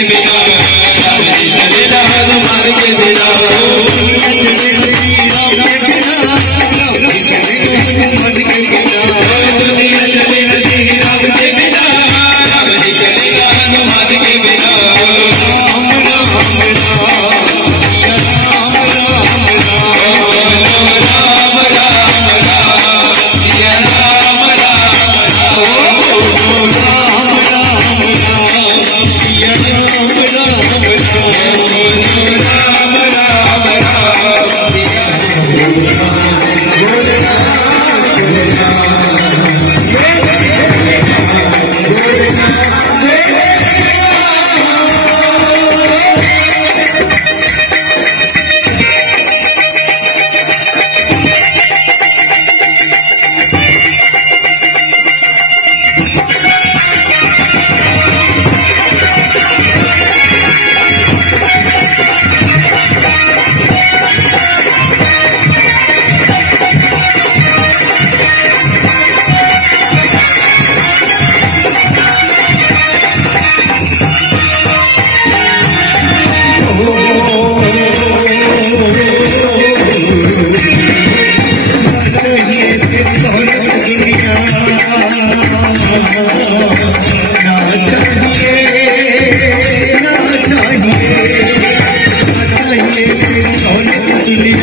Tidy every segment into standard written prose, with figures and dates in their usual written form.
बिना मार के बिना Baba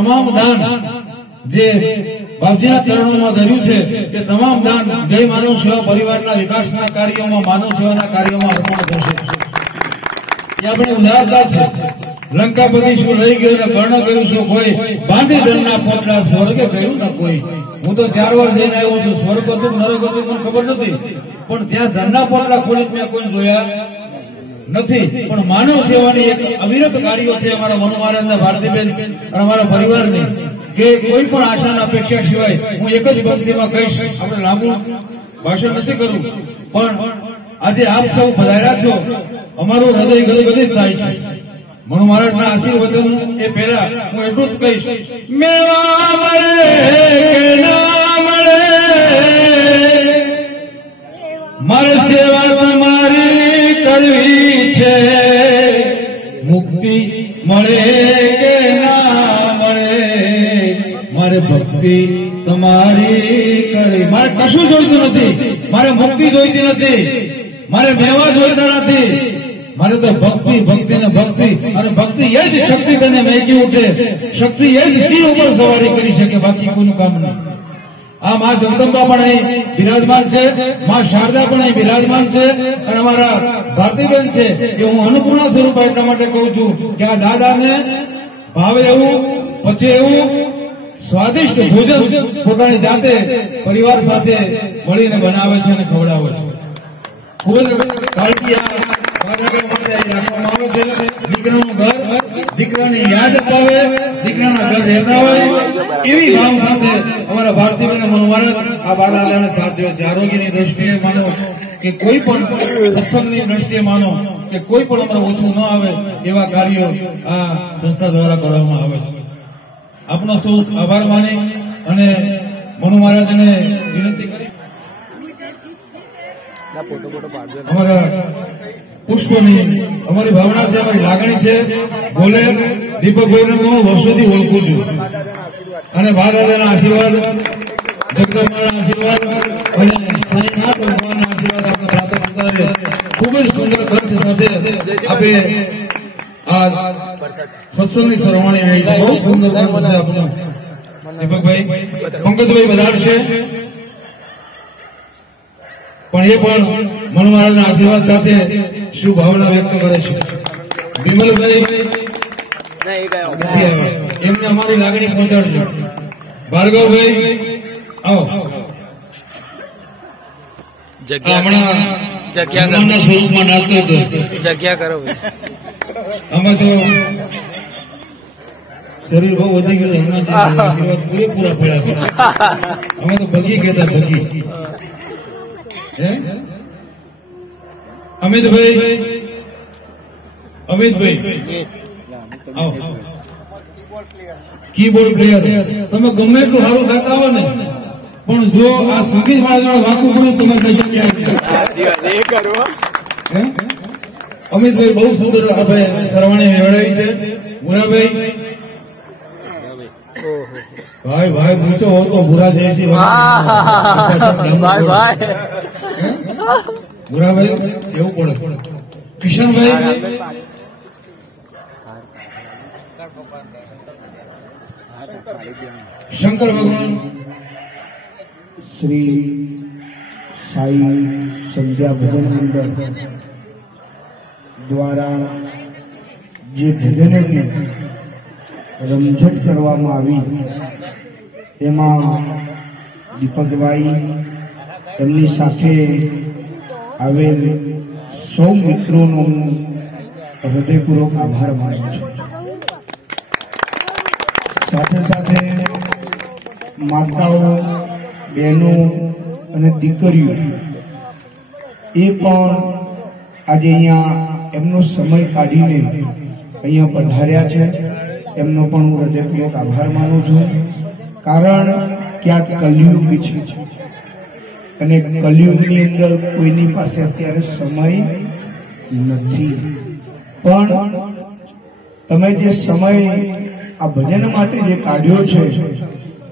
તમામ દાન જે બાપજીના ચરણોમાં ધર્યું છે તે તમામ દાન જય માનવ સેવા પરિવારના વિકાસના કાર્યોમાં, માનવ સેવાના કાર્યોમાં અર્પણ થશે. એ આપણે ઉદારતા છે. લંકાપતિ શું લઈ ગયો ને કર્ણ કહ્યું શું કોઈ, બાંધી ધનના પોટલા સ્વર્ગે કહ્યું ને કોઈ. હું તો 4 વાર જઈને આવ્યો છું. સ્વર્ગ હતું નરક હતું મને ખબર નથી, પણ ત્યાં ધનના પોટલા ખોલી મેં કોઈ જોયા નથી. પણ માનવ સેવાની એક અવિરત કાર્યો છે અમારા મનુ મહારાજના, ભારતીબેન અને અમારા પરિવારની, કે કોઈ પણ આશાના અપેક્ષા સિવાય હું એક જ પંક્તિમાં કહીશ. આપણે લાંબુ ભાષણ નથી કરવું, પણ આજે આપ સૌ પધાર્યા છો, અમારું હૃદય ગદગદિત થાય છે. મનુ મહારાજના આશીર્વચન એ પહેલા હું એટલું જ કહીશ, મેવા મળે કે ના મળે, મારે સેવા તમારી કરવી છે. મુક્તિ મળે કે ના મળે, મારે ભક્તિ તમારી કરી. મારે કશું જોઈતું નથી, મારે મુક્તિ જોઈતી નથી, મારે મેવા જોઈતા નથી. મારે તો ભક્તિ, ભક્તિ ને ભક્તિ, અને ભક્તિ એ જ શક્તિ તેને મેકી ઉઠે. શક્તિ એ જ સિંહ ઉપર સવારી કરી શકે, બાકી કોઈનું કામ નહીં. આ મા જગદંબા પણ અહીં બિરાજમાન છે, મા શારદા પણ અહીં બિરાજમાન છે, અને અમારા ભારતીબેન છે કે હું અન્નપૂર્ણા સ્વરૂપ એટલા માટે કહું છું કે આ દાદાને ભાવે એવું, પછી એવું સ્વાદિષ્ટ ભોજન પોતાની જાતે પરિવાર સાથે મળીને બનાવે છે અને ખવડાવે છે. ખૂબ જ કાળજી રાખવામાં આવે છે. દીકરાનું ઘર દીકરાની યાદ અપાવે, દીકરાના ઘર રહેતા હોય એવી ભાવ સાથે અમારા ભારતીબેન મનુ મહારાજ આ બાળાલાને સાચવે છે. આરોગ્યની દ્રષ્ટિએ માનો કે કોઈ પણ સત્સંગની દ્રષ્ટિએ માનો કે કોઈ પણ અમારે ઓછું ન આવે એવા કાર્યો આ સંસ્થા દ્વારા કરવામાં આવે છે. આપનો સૌ આભાર માની અને મનુ મહારાજને વિનંતી કરી અમારા પુષ્પની અમારી ભાવના છે, અમારી લાગણી છે. બોલે દીપકભાઈને હું વર્ષોથી ઓળખું છું, અને બાળાના આશીર્વાદ, જગદંબાના આશીર્વાદ અને સાંઈનાથ ભગવાનના આશીર્વાદ આપણે પ્રાપ્ત કરતા રહે. ખૂબ જ સુંદર ગ્રંથ સાથે આપે આ સત્સંગની સરવાણી આવી છે. બહુ સુંદર ગ્રંથ છે આપનો. દીપકભાઈ, પંકજભાઈ વધારશે, પણ એ પણ મનુ મહારાજના આશીર્વાદ સાથે શું ભાવના વ્યક્ત કરે છે. વિમલભાઈ એમને અમારી લાગણી પહોંચાડજો. ભાર્ગવભાઈ આવો. હમણાં સ્વરૂપમાં નાચતો હતો. જગ્યા કરો. અમે તો શરીર બહુ વધી ગયું, હમણાં આશીર્વાદ પૂરેપૂરા પડ્યા છે. અમે તો ભગી કહેતા, ભગી. અમિતભાઈ આવો. કીબોર્ડ પ્લેયર, તમે ગમે એટલું સારું ગાતા હો ને, પણ જો આ સંગીત માળા વાંકું પડ્યું તમે કહી શક્યા. અમિતભાઈ બહુ સુંદર આપણે સરવાણી મેળવી છે. ભૂરાભાઈ, ભાઈ ભાઈ પૂછો હો તો ભૂરા જાય છે. ભૂરાભાઈ એવું પડે. કિશનભાઈ, શંકર ભગવાન, શ્રી સાઈ સંધ્યા ભજન મંડળ દ્વારા જે ભજનની રમઝટ કરવામાં આવી એમાં દીપકભાઈ, એમની સાથે આવેલ સૌ મિત્રોનો હું હૃદયપૂર્વક આભાર માનું છું. સાથે સાથે માતાઓ, બહેનો અને દીકરીઓ એ પણ આજે અહીંયા એમનો સમય કાઢીને અહીંયા પધાર્યા છે. એમનો પણ હું હૃદયપૂર્વક આભાર માનું છું. કારણ કે આ કલયુગ છે, અને કલયુગની અંદર કોઈની પાસે અત્યારે સમય નથી. પણ તમે જે સમય આ ભજન માટે જે કાઢ્યો છે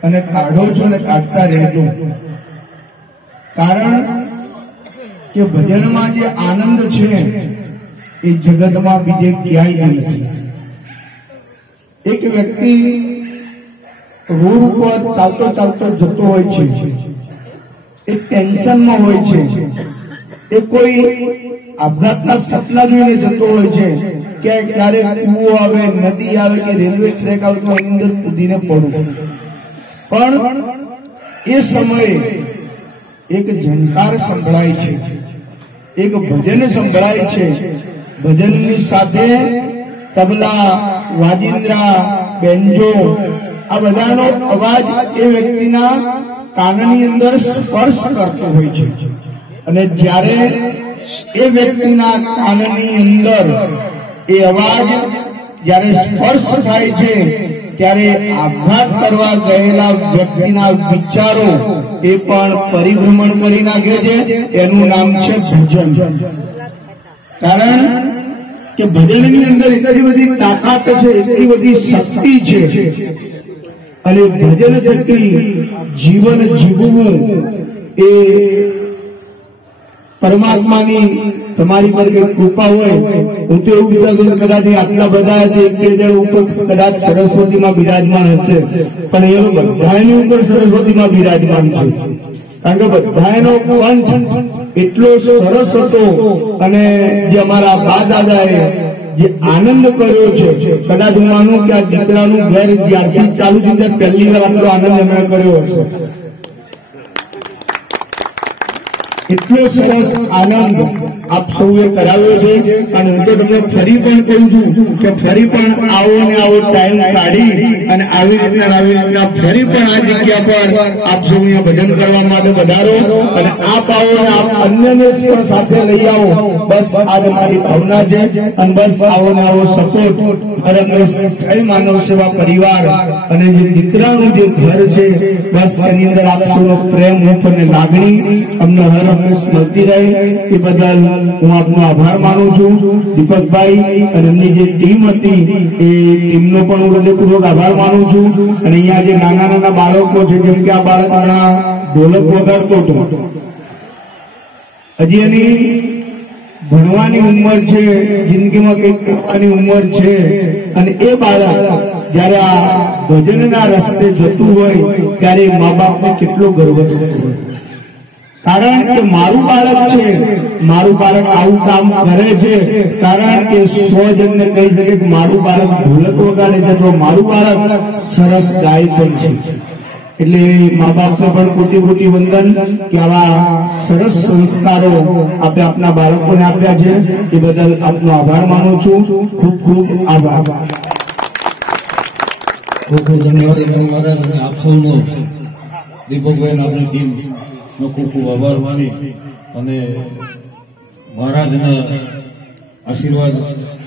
અને કાઢો છો અને કાઢતા રહેજો. કારણ કે ભજનમાં જે આનંદ છે એ જગતમાં બીજે ક્યાંય નથી. એક વ્યક્તિ રોડ ઉપર ચાલતો ચાલતો જતો હોય છે, એ ટેન્શનમાં હોય છે, એ કોઈ આપઘાતના સપના જોઈને જતો હોય છે કે ક્યારે કૂવો આવે, નદી આવે કે રેલવે ટ્રેક આવે તો એની અંદર કૂદીને પડું. પણ એ સમયે એક ઝંકાર સંભળાય છે, એક ભજન સંભળાય છે. ભજનની સાથે તબલા, વાજિંદ્રા, બેન્જો આ બધાનો અવાજ એ વ્યક્તિના કાનની અંદર સ્પર્શ કરતો હોય છે. અને જ્યારે એ વ્યક્તિના કાનની અંદર એ અવાજ જ્યારે સ્પર્શ થાય છે ત્યારે આપઘાત કરવા ગયેલા વ્યક્તિના વિચારો એ પણ પરિભ્રમણ કરી નાખે છે. એનું નામ છે ભજન. કારણ કે ભજનની અંદર એટલી બધી તાકાત છે, એટલી બધી શક્તિ છે. અને ભજન થકી જીવન જીવવું એ પરમાત્માની તમારી પર કઈ કૃપા હોય. હું તો એવું વિચારું કદાચ આટલા બધા એક બે જણ ઉપર કદાચ સરસ્વતીમાં બિરાજમાન હશે, પણ એ બધાની ઉપર સરસ્વતીમાં બિરાજમાન છે. કારણ કે બધાનો કંઠ એટલો સરસ હતો. અને જે અમારા બા દાદાએ જે આનંદ કર્યો છે, કદાચ હું માનું કે આ દીકરાનું ઘર જ્યારથી ચાલુ થયું ત્યારે પહેલી વાર આટલો આનંદ એમણે કર્યો હશે. એટલો સરસ આનંદ આપ સૌએ કરાવ્યો છે. અને હું તો તમને ફરી પણ કહું છું કે ફરી પણ આવો ને આવો ટાઈમ કાઢી અને આવી રીતના ફરી પણ આ જગ્યા પર આપ સૌ અહીંયા ભજન કરવા માટે વધારો. અને આપ આવો ને આપ અન્યને પણ સાથે લઈ આવો. બસ આ તમારી ભાવના છે. અને બસ આવો ને આવો સપોર્ટ હરહંમેશ માનવ સેવા પરિવાર અને જે દીકરાનું જે ઘર છે, બસ એની અંદર આપ સૌનો પ્રેમ અને લાગણી અમને હરહંમેશ મળતી રહે. એ બદલ હું આપનો આભાર માનું છું. દીપકભાઈ અને એમની જે ટીમ હતી એ ટીમનો પણ હું હૃદયપૂર્વક આભાર માનું છું. અને અહીંયા જે નાના નાના બાળકો છે, જેમ કે આ બાળક ઢોલક વગાડતો હતો, હજી એની ભણવાની ઉંમર છે, જિંદગીમાં કંઈક કરવાની ઉંમર છે. અને એ બાળક જયારે આ ભજનના રસ્તે જતું હોય ત્યારે મા બાપને કેટલો ગર્વ થતો હોય. કારણ કે મારું બાળક છે, મારું બાળક આવું કામ કરે છે. કારણ કે 100 જણને કહી શકે કે મારું બાળક ઢોલક વગાડે છે, તો મારું બાળક સરસ ગાય પણ છે. એટલે મા બાપને પણ કોટી કોટી વંદન કે આવા સરસ સંસ્કારો આપણે આપના બાળકોને આપ્યા છે. એ બદલ આપનો આભાર માનું છું. ખૂબ ખૂબ આભાર. ખૂબ ખૂબ ધન્યવાદ મહારાજ. આપ સૌનો દીપકભાઈ આપણી ટીમ નો ખૂબ ખૂબ આભાર માની અને મહારાજના આશીર્વાદ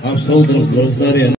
આપ સૌ તરફ વરસતા રહે.